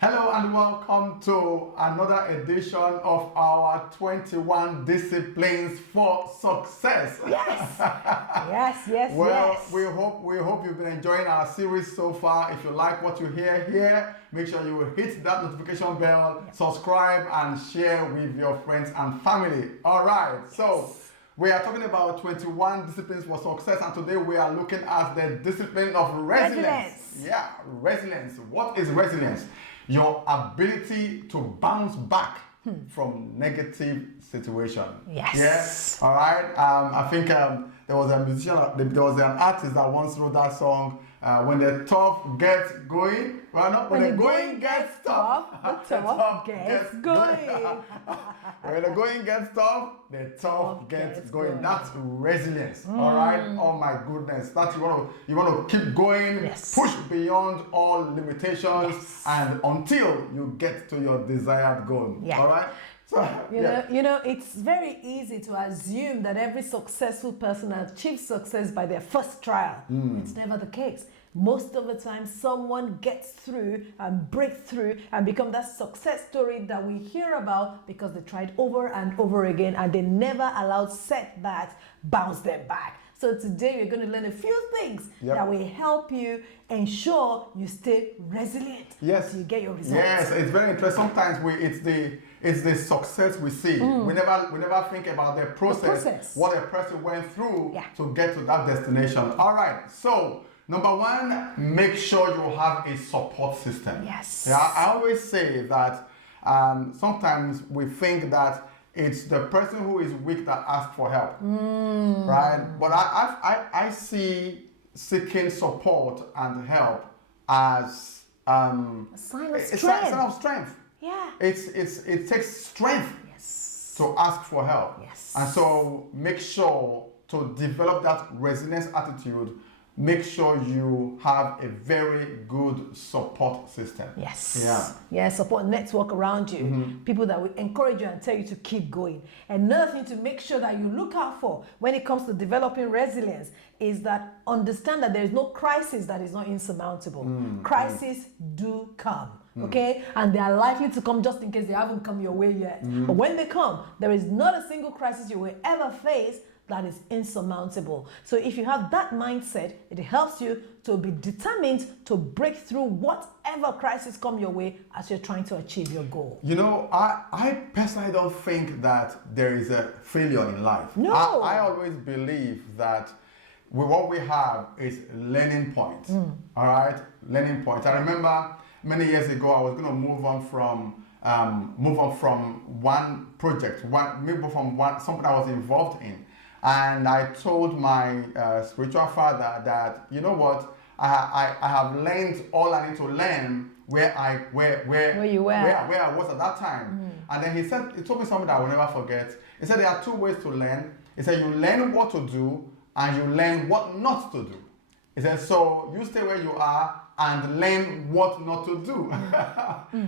Hello and welcome to another edition of our 21 Disciplines for Success. Yes, yes. Well, we hope you've been enjoying our series so far. If you like what you hear here, make sure you will hit that notification bell, subscribe, and share with your friends and family. All right, so we are talking about 21 disciplines for success, and today we are looking at the discipline of resilience. Yeah, resilience. What is resilience? Your ability to bounce back from negative situation. Yes. Yes. All right. I think there was a musician, there was an artist that once wrote that song. When the tough gets going, well, no, when the going gets tough, the tough gets going. When the going gets tough, the tough gets going. That's resilience. All right. Oh my goodness. That's you want to keep going, Yes. push beyond all limitations, and until you get to your desired goal. Yeah. All right. So, You know, it's very easy to assume that every successful person achieves success by their first trial. It's never the case. Most of the time, someone gets through and breaks through and become that success story that we hear about because they tried over and over again and they never allowed setbacks bounce them back. So today we're going to learn a few things that will help you ensure you stay resilient. Yes. So you get your results. Yes, it's very interesting. Sometimes it's the success we see. We never think about the process. What a person went through to get to that destination. All right. So number one, make sure you have a support system. Yes. Yeah, I always say that sometimes we think that it's the person who is weak that asks for help, right? But I see seeking support and help as A sign of strength. a sign of strength. Yeah. It takes strength Yes. to ask for help. Yes. And so make sure to develop that resilience attitude. Make sure you have a very good support system. Yes. Yeah. Yeah, support network around you. People that will encourage you and tell you to keep going. Another thing to make sure that you look out for when it comes to developing resilience is that understand that there is no crisis that is not insurmountable. Crises do come. Okay, and they are likely to come just in case they haven't come your way yet. But when they come, there is not a single crisis you will ever face that is insurmountable. So if you have that mindset, it helps you to be determined to break through whatever crisis come your way as you're trying to achieve your goal. You know, I personally don't think that there is a failure in life. No. I always believe that what we have is learning points. All right, learning points. I remember many years ago I was going to move on from one project, something I was involved in. And I told my spiritual father that, you know what, I have learned all I need to learn where I was at that time. And then he told me something that I will never forget. He said there are two ways to learn. He said you learn what to do and you learn what not to do. He said, so you stay where you are and learn what not to do.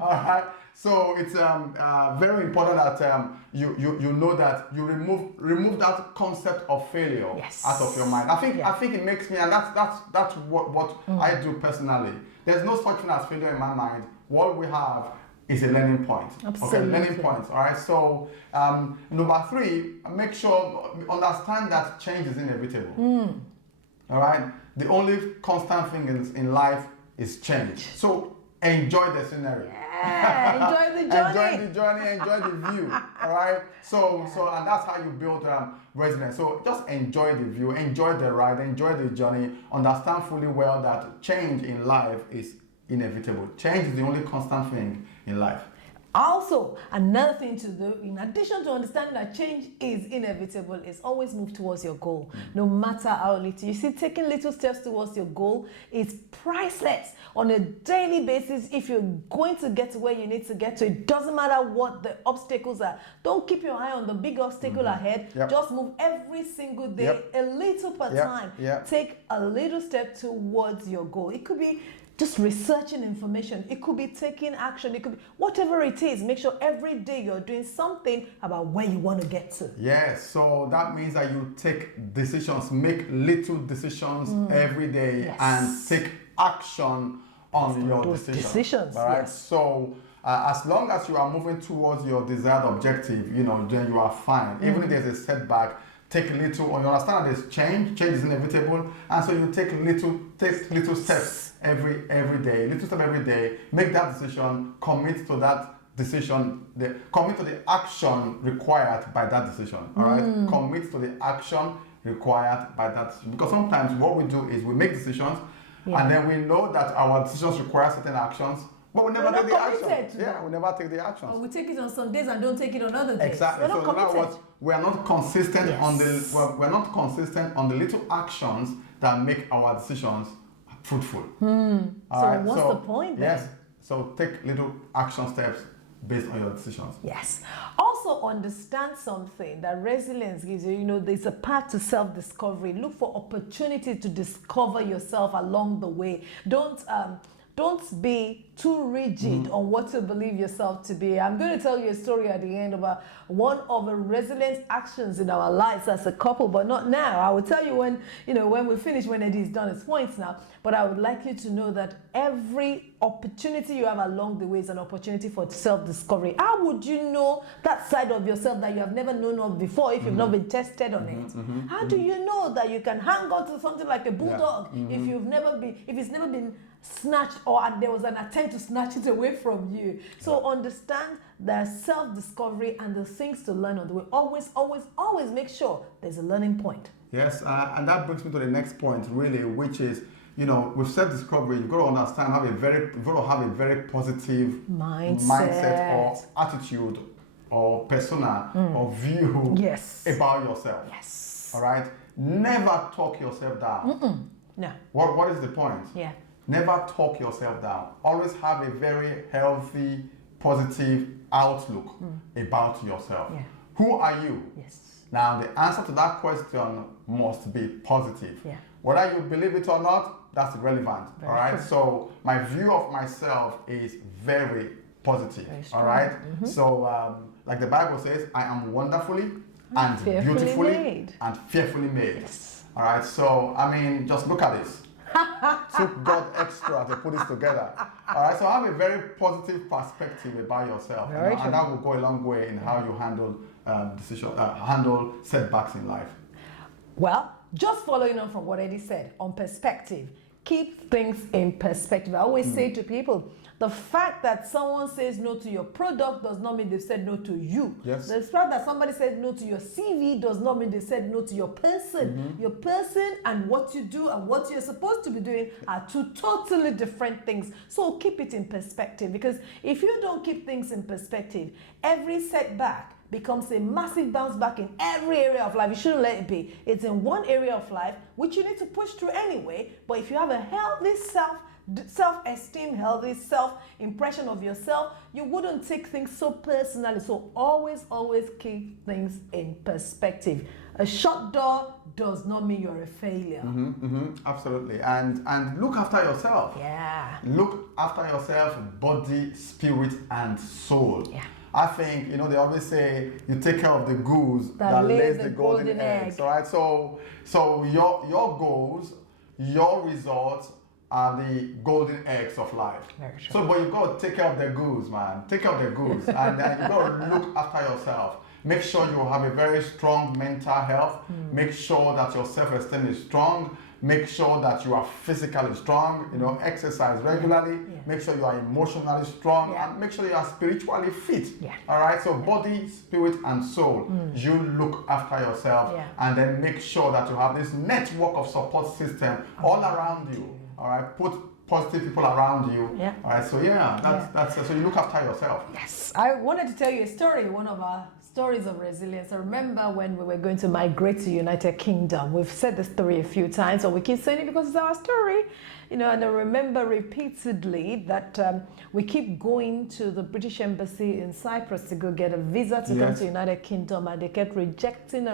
All right. So it's very important that you know that you remove that concept of failure out of your mind. I think it makes me, and that's what I do personally. There's no such thing as failure in my mind. What we have is a learning point. Absolutely. Okay, learning points. All right. So number three, make sure understand that change is inevitable. All right. The only constant thing in life is change. So enjoy the scenario. Yeah, enjoy the journey. Enjoy the journey, enjoy the view. All right. So and that's how you build resilience. So just enjoy the view, enjoy the ride, enjoy the journey. Understand fully well that change in life is inevitable. Change is the only constant thing in life. Also, another thing to do, in addition to understanding that change is inevitable, is always move towards your goal, no matter how little. You see, taking little steps towards your goal is priceless. On a daily basis, if you're going to get to where you need to get to, it doesn't matter what the obstacles are. Don't keep your eye on the big obstacle ahead. Just move every single day, a little per time. Take a little step towards your goal. It could be just researching information. It could be taking action. It could be whatever it is. Make sure every day you're doing something about where you want to get to. Yes, so that means that you take decisions, make little decisions every day and take action on your those decisions, all right? yes. So as long as you are moving towards your desired objective, you know, then you are fine. Even if there's a setback, take a little. You understand that there's change is inevitable, and so you take little steps every day, little step every day. Make that decision, commit to that decision, commit to the action required by that decision. All right, commit to the action required by that decision. Because sometimes what we do is we make decisions, and then we know that our decisions require certain actions, but we never take the action. Yeah, we never take the actions. Or we take it on some days and don't take it on other days. Exactly. So no matter what, we are not consistent on the we're not consistent on the little actions that make our decisions fruitful. What's the point then? Yes. So take little action steps based on your decisions. Yes. Also understand something that resilience gives you. You know, there's a path to self-discovery. Look for opportunity to discover yourself along the way. Don't be too rigid on what you believe yourself to be. I'm going to tell you a story at the end about one of the resilience actions in our lives as a couple, but not now. I will tell you when we finish, when Eddie's done his points now. But I would like you to know that every opportunity you have along the way is an opportunity for self-discovery. How would you know that side of yourself that you have never known of before if you've not been tested on it? How do you know that you can hang on to something like a bulldog if it's never been snatched, or there was an attempt to snatch it away from you? So understand there's self-discovery and the things to learn on the way. Always make sure there's a learning point. Yes, and that brings me to the next point, really, which is, you know, with self-discovery, you've got to understand, you've got to have a very positive mindset or attitude or persona or view about yourself. Yes. All right? Never talk yourself down. No. What is the point? Yeah. Never talk yourself down. Always have a very healthy, positive outlook about yourself. Yeah. Who are you? Yes. Now, the answer to that question must be positive. Yeah. Whether you believe it or not, that's irrelevant. Very all right. true. So my view of myself is very positive. Very all right. So like the Bible says, I am wonderfully and beautifully and fearfully made. Yes. All right. So I mean, just look at this. Took God extra to put this together. All right. So have a very positive perspective about yourself, and that will go a long way in how you handle handle setbacks in life. Well, just following on from what Eddie said on perspective, keep things in perspective. I always say to people, the fact that someone says no to your product does not mean they've said no to you. Yes. The fact that somebody says no to your CV does not mean they said no to your person. Your person and what you do and what you're supposed to be doing are two totally different things. So keep it in perspective, because if you don't keep things in perspective, every setback becomes a massive bounce back in every area of life. You shouldn't let it be. It's in one area of life which you need to push through anyway, but if you have a healthy self-esteem, healthy self-impression of yourself, you wouldn't take things so personally. So always keep things in perspective. A shut door does not mean you're a failure. Absolutely. And look after yourself. Yeah. Look after yourself, body, spirit, and soul. Yeah. I think, you know, they always say you take care of the goose that lays the golden eggs. All right. So your goals, your results are the golden eggs of life. Very true. So, but you've got to take care of the goose, man. Take care of the goose, and then you've got to look after yourself. Make sure you have a very strong mental health. Make sure that your self-esteem is strong. Make sure that you are physically strong. You know, exercise regularly. Make sure you are emotionally strong, and make sure you are spiritually fit. All right. So body, spirit, and soul. You look after yourself, and then make sure that you have this network of support system all around you. All right. Put positive people around you. All right. So that's so you look after yourself. Yes. I wanted to tell you a story. One of our stories of resilience. I remember when we were going to migrate to United Kingdom. We've said the story a few times, or we keep saying it because it's our story. You know, and I remember repeatedly that we keep going to the British Embassy in Cyprus to go get a visa to come to United Kingdom, and they kept rejecting.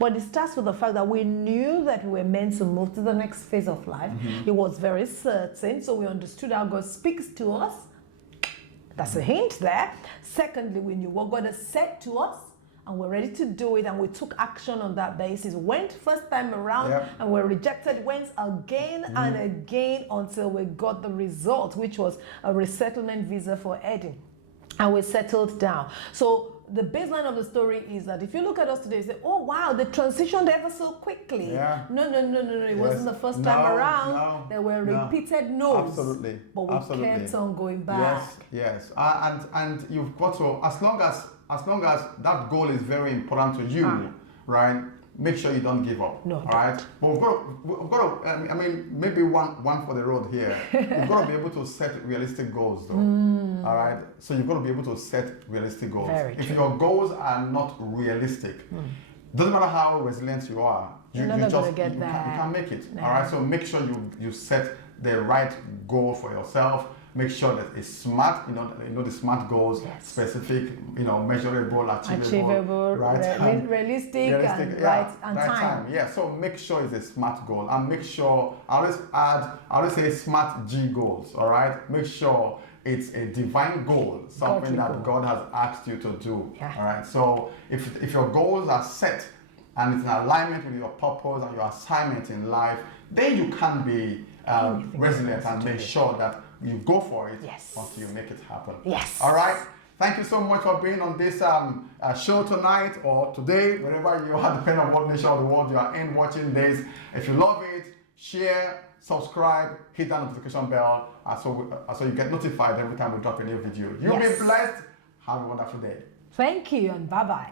But it starts with the fact that we knew that we were meant to move to the next phase of life. It was very certain, so we understood how God speaks to us. That's a hint there. Secondly, we knew what God has said to us, and we're ready to do it, and we took action on that basis. Went first time around, Yep. and we're rejected. Went again and again until we got the result, which was a resettlement visa for Eddie, and we settled down. So the baseline of the story is that if you look at us today, you say, oh wow, they transitioned ever so quickly. Yeah. No. It Yes. wasn't the first time around. No, There were no. repeated no's. Absolutely. But we Absolutely. kept on going back. Yes. And you've got to, as long as that goal is very important to you, right? Make sure you don't give up. No, all right. But we've got to. I mean, maybe one for the road here. You've got to be able to set realistic goals, though. All right. So you've got to be able to set realistic goals. Very If true. your goals are not realistic, doesn't matter how resilient you are, You're never gonna get you there. can't make it. No. All right. So make sure you set the right goal for yourself. Make sure that it's smart, you know the SMART goals, Yes. specific, measurable, achievable, right? Realistic, and yeah, right and time. Yeah, so make sure it's a SMART goal, and make sure, I always say SMART G goals, all right? Make sure it's a divine goal, something Godly that goal. God has asked you to do, Yeah. all right? So if your goals are set and it's in alignment with your purpose and your assignment in life, then you can be Anything resilient else and to make do. sure that you go for it Yes. until you make it happen. Yes. All right. Thank you so much for being on this show tonight or today, wherever you are, depending on what nation of the world you are in watching this. If you love it, share, subscribe, hit that notification bell so you get notified every time we drop a new video. You'll Yes. be blessed. Have a wonderful day. Thank you, and bye-bye.